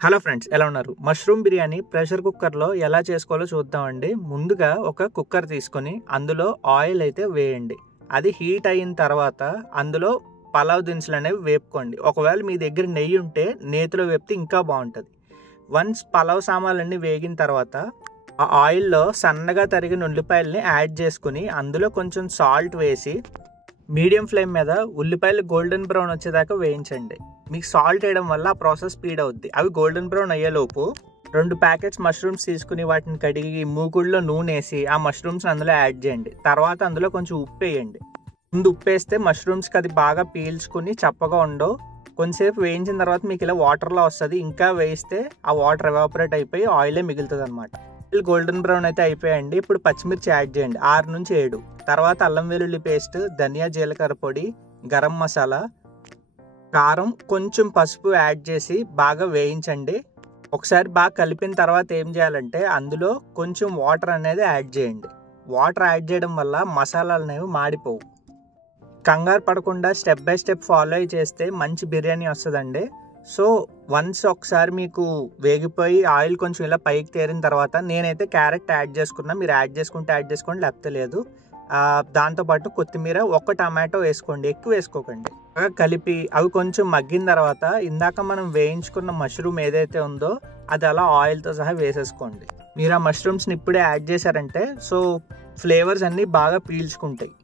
Hello friends, ఎలా ఉన్నారు? Mushroom biryani pressure కుక్కర్లో ఎలా చేసుకోవాలో చూద్దామండి. ముందుగా ఒక కుక్కర్ తీసుకొని అందులో ఆయిల్ అయితే వేయండి. అది హీట్ అయిన తర్వాత అందులో పలావ్ దినుసులు అనేవి వేపుకోండి. ఒకవేళ మీ దగ్గర నెయ్యి ఉంటే నేతిలో వేపితే ఇంకా బాగుంటుంది. వన్స్ పలావ్ సామాన్లన్నీ వేగిన తర్వాత ఆ ఆయిల్లో సన్నగా తరిగిన ఉల్లిపాయలని యాడ్ చేసుకుని అందులో కొంచెం సాల్ట్ వేసి మీడియం ఫ్లేమ్ మీద ఉల్లిపాయలు గోల్డెన్ బ్రౌన్ వచ్చేదాకా వేయించండి. మీకు సాల్ట్ వేయడం వల్ల ఆ ప్రాసెస్ స్పీడ్ అవుద్ది. అవి గోల్డెన్ బ్రౌన్ అయ్యేలోపు 2 ప్యాకెట్స్ మష్రూమ్స్ తీసుకుని వాటిని కడిగి మూకుడులో నూనె వేసి ఆ మష్రూమ్స్ అందులో యాడ్ చేయండి. తర్వాత అందులో కొంచెం ఉప్పు వేయండి. ముందు ఉప్పు వేస్తే మష్రూమ్స్కి అది బాగా పీల్చుకుని చప్పగా ఉండవు. కొంచెంసేపు వేయించిన తర్వాత మీకు ఇలా వాటర్లో వస్తుంది. ఇంకా వేయిస్తే ఆ వాటర్ ఎవాపరేట్ అయిపోయి ఆయిలే మిగులుతుంది అనమాట. గోల్డెన్ బ్రౌన్ అయితే అయిపోయాయండి. ఇప్పుడు పచ్చిమిర్చి యాడ్ చేయండి, 6 నుంచి 7. తర్వాత అల్లం వెల్లుల్లి పేస్ట్, ధనియా జీలకర్ర పొడి, గరం మసాలా, కారం, కొంచెం పసుపు యాడ్ చేసి బాగా వేయించండి. ఒకసారి బాగా కలిపిన తర్వాత ఏం చేయాలంటే అందులో కొంచెం వాటర్ అనేది యాడ్ చేయండి. వాటర్ యాడ్ చేయడం వల్ల మసాలాలు అనేవి మాడిపోవు. కంగారు పడకుండా స్టెప్ బై స్టెప్ ఫాలో అయి చేస్తే మంచి బిర్యానీ వస్తుందండి. సో వన్స్ ఒకసారి మీకు వేగిపోయి ఆయిల్ కొంచెం ఇలా పైకి తేరిన తర్వాత నేనైతే క్యారెట్ యాడ్ చేసుకున్నా. మీరు యాడ్ చేసుకుంటే యాడ్ చేసుకోండి, లేకపోతే లేదు. దాంతోపాటు కొత్తిమీర, 1 టమాటో వేసుకోండి, ఎక్కువ వేసుకోకండి. కలిపి అవి కొంచెం మగ్గిన తర్వాత ఇందాక మనం వేయించుకున్న మష్రూమ్ ఏదైతే ఉందో అది అలా ఆయిల్తో సహా వేసేసుకోండి. మీరు ఆ మష్రూమ్స్ని ఇప్పుడే యాడ్ చేశారంటే సో ఫ్లేవర్స్ అన్నీ బాగా పీల్చుకుంటాయి.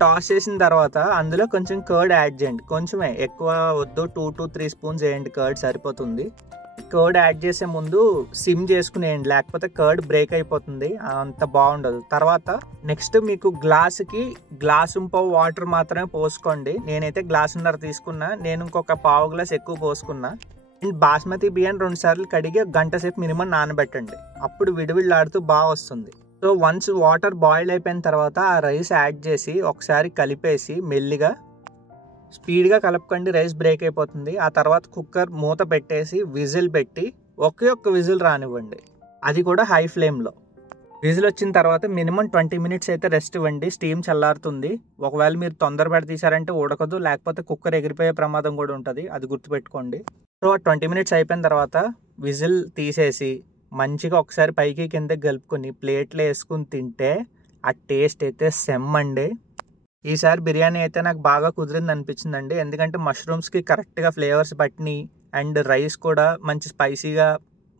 టాస్ చేసిన తర్వాత అందులో కొంచెం కర్డ్ యాడ్ చేయండి. కొంచెమే, ఎక్కువ వద్దు, 2 to 3 స్పూన్స్ వేయండి. కర్డ్ సరిపోతుంది. కర్డ్ యాడ్ చేసే ముందు సిమ్ చేసుకునేయండి, లేకపోతే కర్డ్ బ్రేక్ అయిపోతుంది, అంత బాగుండదు. తర్వాత నెక్స్ట్ మీకు గ్లాసుంపావు వాటర్ మాత్రమే పోసుకోండి. నేనైతే 1.5 గ్లాస్ తీసుకున్నా. నేను ఇంకొక పావు గ్లాస్ ఎక్కువ పోసుకున్నా. అండ్ బాస్మతి బియ్యం 2 సార్లు కడిగి గంట సేపు మినిమం నానబెట్టండి. అప్పుడు విడివిళ్ళాడుతూ బాగా వస్తుంది. సో వన్స్ వాటర్ బాయిల్ అయిపోయిన తర్వాత ఆ రైస్ యాడ్ చేసి ఒకసారి కలిపేసి మెల్లిగా స్పీడ్గా కలపకండి, రైస్ బ్రేక్ అయిపోతుంది. ఆ తర్వాత కుక్కర్ మూత పెట్టేసి విజిల్ పెట్టి ఒక్క విజిల్ రానివ్వండి, అది కూడా హై ఫ్లేమ్లో. విజిల్ వచ్చిన తర్వాత మినిమం 20 మినిట్స్ అయితే రెస్ట్ ఇవ్వండి. స్టీమ్ చల్లారుతుంది. ఒకవేళ మీరు తొందరపడి తీసారంటే ఉడకదు, లేకపోతే కుక్కర్ ఎగిరిపోయే ప్రమాదం కూడా ఉంటుంది, అది గుర్తుపెట్టుకోండి. సో 20 మినిట్స్ అయిపోయిన తర్వాత విజిల్ తీసేసి మంచిగా ఒకసారి పైకి కిందకి కలుపుకొని ప్లేట్లో వేసుకుని తింటే ఆ టేస్ట్ అయితే సెమ్మండి. ఈసారి బిర్యానీ అయితే నాకు బాగా కుదిరింది అనిపించిందండి. ఎందుకంటే మష్రూమ్స్కి కరెక్ట్గా ఫ్లేవర్స్ పట్టినాయి. అండ్ రైస్ కూడా మంచి స్పైసీగా,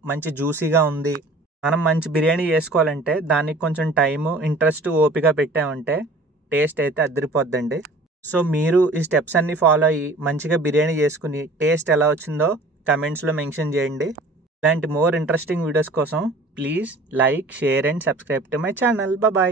మంచి జ్యూసీగా ఉంది. మనం మంచి బిర్యానీ చేసుకోవాలంటే దానికి కొంచెం టైము, ఇంట్రెస్ట్, ఓపిక పెట్టామంటే టేస్ట్ అయితే అదిరిపోద్దండి. సో మీరు ఈ స్టెప్స్ అన్నీ ఫాలో అయ్యి మంచిగా బిర్యానీ చేసుకుని టేస్ట్ ఎలా వచ్చిందో కమెంట్స్లో మెన్షన్ చేయండి. ఇలాంటి మోర్ ఇంట్రెస్టింగ్ వీడియోస్ కోసం please like, share and subscribe to my channel. Bye.